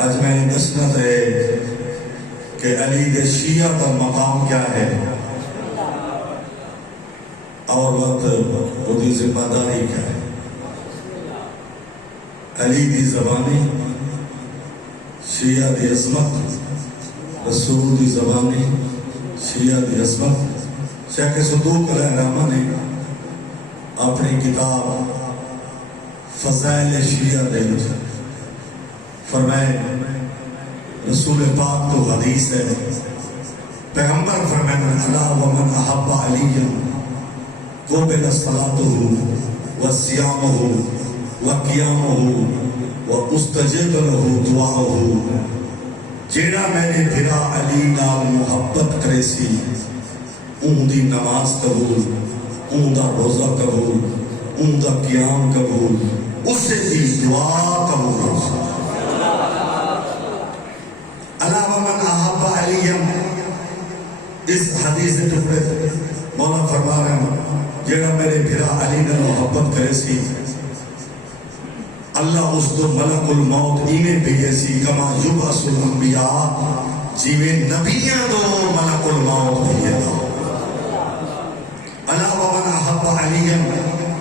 آج میں نسبت ہے کہ علی دے شیعہ کا مقام کیا ہے اور وقت وہ دی ذمہ داری کیا ہے. علی دی زبانی شیعہ دی عظمت، رسول دی زبانی شیعہ دی عظمت. شیخ صدوق علیہ الرحمہ نے اپنی کتاب فضائل شیعہ دے فرمائے رسول پاک تو حدیث ہے، پیغمبر فرمائے اللہ ومن احب علی قبل صلاته وصيامه وقيامه واستجب له دعاؤه. جیڑا میرے بھرا علی نال محبت کرے سی اون دی نماز قبول، اون دا روزہ قبول، اون دا قیام قبول، اسے دی دعا قبول. علاوہ من احب علی، اس حدیث ٹکڑے مولا فرما رہے ہیں جیڑا میرے بھرا علی نے محبت کرے سی اللہ اس کو ملک الموت اینے بھیجے سی کما یبعث الانبیاء جیوے نبیاں دو ملک الموت بھیجے دا. علاوہ من احب علی،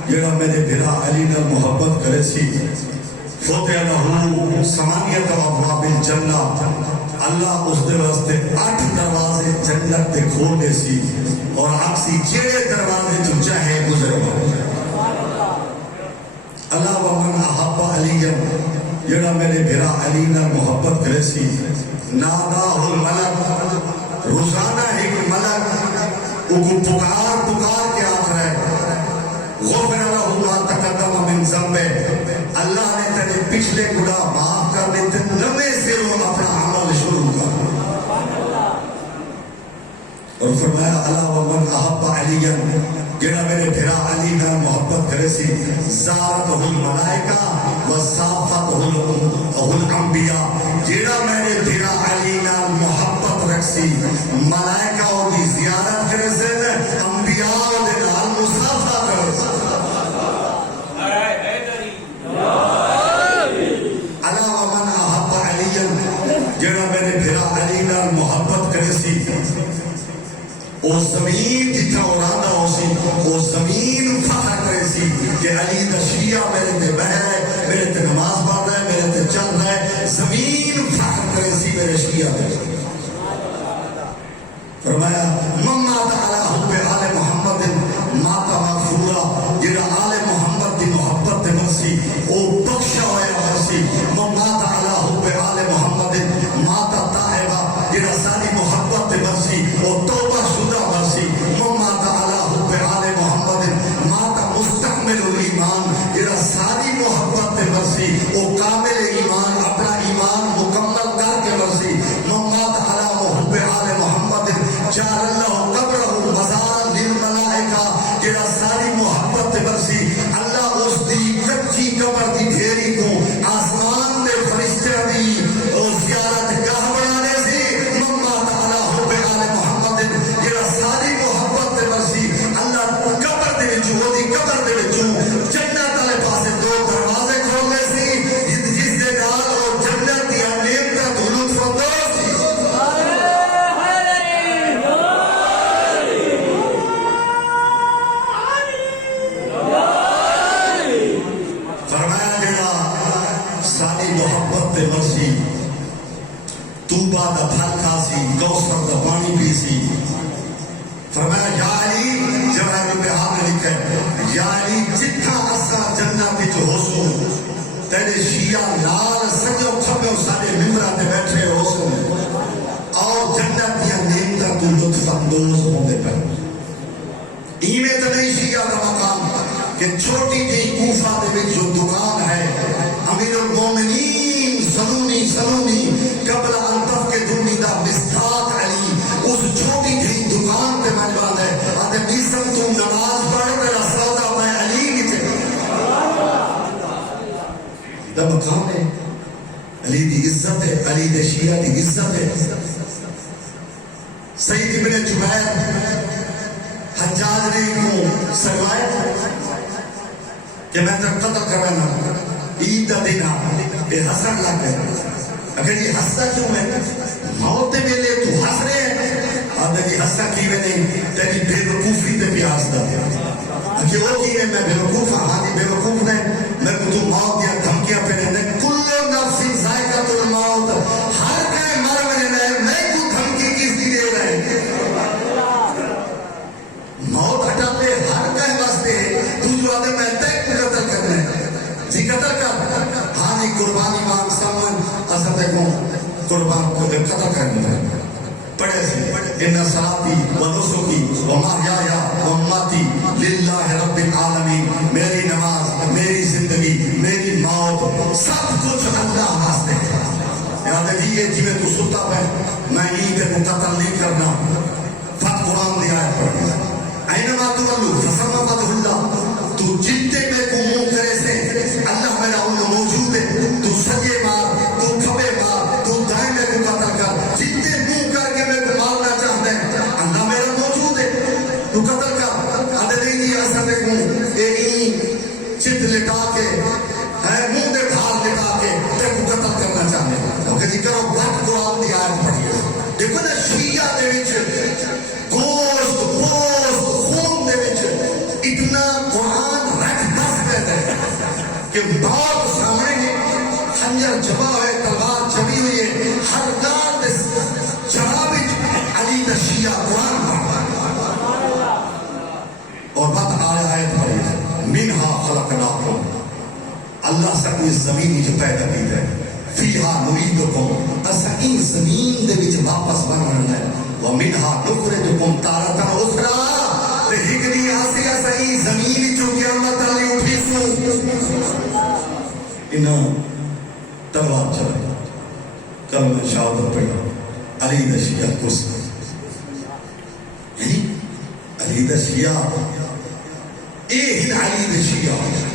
جیڑا میرے بھرا علی نے محبت کرے سی فتح لہو ثمانیت ابواب الجنہ، اللہ اس دے واسطے 8 دروازے جنت دے کھول دے سی اور آکسی جیڑے دروازے جو چاہے گزر گئے. اللہ ومن احب علی، جیڑا میرے بھرا علی نہ محبت کرے سی ناداہ الملک، روزانہ ایک ملک کو پکار کے آخر ہے غفر لہ ما تقدم من ذنبہ، اللہ نے تیرے پچھلے گناہ معاف کر دیتے، نوے سے وہ اپنا عمل شروع کر. اور فرمایا الا ومن احب علی، جیڑا میرے بھرا علی نال محبت کرے سی زارتہ الملائکہ وصافتہ الانبیاء، جیڑا میرے بھرا علی نال محبت رکھ سی ملائکہ اور دی زیارت کرے سے انبیاء دے نال مصافحہ کرے سی. الا ومن احب علی، جیڑا میرے بھرا علی نال محبت کرے سی او زمین جتنا ارادا ہو سی او زمین فخر کرے سی کہ علی دا شیعہ میرے تے بہ رہا ہے، میرے تے نماز پڑھ رہا ہے، میرے تے چل رہا ہے، زمین فخر کرے سی میرے شیعہ دے. فرمایا من مات علی حب آل محمد مات مغفورا، جیڑا آل محمد دی محبت تے مرسی او بخشا ہویا مرسی. من مات علی حب آل محمد مات تائبا، جیڑا ساری محبت تے مرسی او توبہ شدہ مرسی. من مات علی حب آل محمد مات مستقمل الایمان، جیڑا ساری محبت تے مرسی او کامل ایمان اپنا ایمان مکمل کر کے مرسی. من مات علی حب آل محمد جعل اللہ قبرہ مزارا للملائکہ، جیڑا ساری محبت تے مرسی اللہ اس دی کچی قبر دی ڈھیری کو آسمان دے فرشتے دی زیارت گاہ بنا دے سی. من مات علی حب آل محمد، جیڑا ساری محبت تے مرسی اللہ قبر دے وچوں دی قبر دے وچوں جنت والے پاسے 2 دروازے کھول دے سی جس دے نال او جنت دی نعمتاں تو لطف اندوز سی. فرمایا جیڑا ساری محبت تے مرسی توبہ دا پھل کھا سی، کوثر دا پانی پی سی. فرمایا یا علی، جواب بہار نے لکھا ہے یا علی جتھا اسا جنت وچ ہوسو تیرے شیعہ نال سجو کھبو سارے ممبراں تے بیٹھے ہوسو اور جنت دیاں نعمتاں تو لطف اندوز ہوندے پے. ایویں تے نہیں شیعہ دا مقام کہ چھوٹی جی کوفہ دے وچ جو دکان ہے امیر المومنین سنونی قبل ان تفقدونی دا مصداق علی، اس چھوٹی جی دکان تے مجبان ہے آدھے بیسم تو نماز پڑھ میرا سودا میں علی کی تے دا مقام ہے. علی دی عزت ہے، علی دے شیعہ دی عزت ہے. سید ابن جبیر حجاج نے کو سروائے کہ میں تک قتل کرنا عید دا دن یہ حسن لگ گئے کہ جی ہستا کیوں ہے موت دے ویلے تو ہس رہے ہیں آدھا جی ہستا کی ویلے تیری بے وقوفی تے پیاس دا کہ وہ کی ہے میں بے وقوف ہاں جی بے وقوف نے میں کو تو موت دیا دھمکیاں پہ نے کل نفس ذائقۃ الموت ہر کہیں مر منے میں کو دھمکی کس دی دے رہے موت ہٹا لے ہر کہیں واسطے تو جو آدھے میں تیک قتل کرنے جی قتل کر ہاں جی قربانی مانگ سامن اصل دیکھو قربان کو قتل کرنے پڑھے سے ان صلاتی و نسکی و محیایا و مماتی للہ رب العالمین میری نماز میری زندگی میری موت سب کچھ اللہ واسطے یاد ہے یہ جی میں تو ستا پہ میں عید کو قتل نہیں کرنا فت قرآن دی آیت پڑھ اینما تولو فثم وجہ اللہ تو جتنے میں کو منہ کرے سے اللہ میرا ان موجود ہے تو سجے مار تو کھبے مار تو دائیں میں کو قتل کر جتنے منہ کر کے میں کو مارنا چاہتے ہیں اللہ میرا موجود ہے تو قتل کر آدھے نہیں جی ایسا دیکھوں ایک چت لٹا کے منہ دے بھار لٹا کے تے کو قتل کرنا چاہتے ہیں کہ جی کرو بات قرآن دی آیت پڑھیے دیکھو نا شیعہ دے وچ گوشت پوست خون دے وچ اتنا قرآن رکھ دس پہ ہے کہ موت سامنے ہے خنجر جبا ہے تلوار جبی ہوئی ہے ہر گار دے جواب علی دا شیعہ قرآن پڑھا اور بات آیا ہے منہا خلقناکم اللہ سے اس زمین جو پیدا کی ہے فیہا نعیدکم اسا ان زمین دے وچ واپس بننا ہے ومنہا نخرجکم تارۃ اخری تے ہکڑی آسی اسا ان زمین جو قیامت علی اٹھی سو انہاں تلوار چلا کلمہ شہادت پڑھا علی دا شیعہ کس علی دا شیعہ اے ہن علی دا شیعہ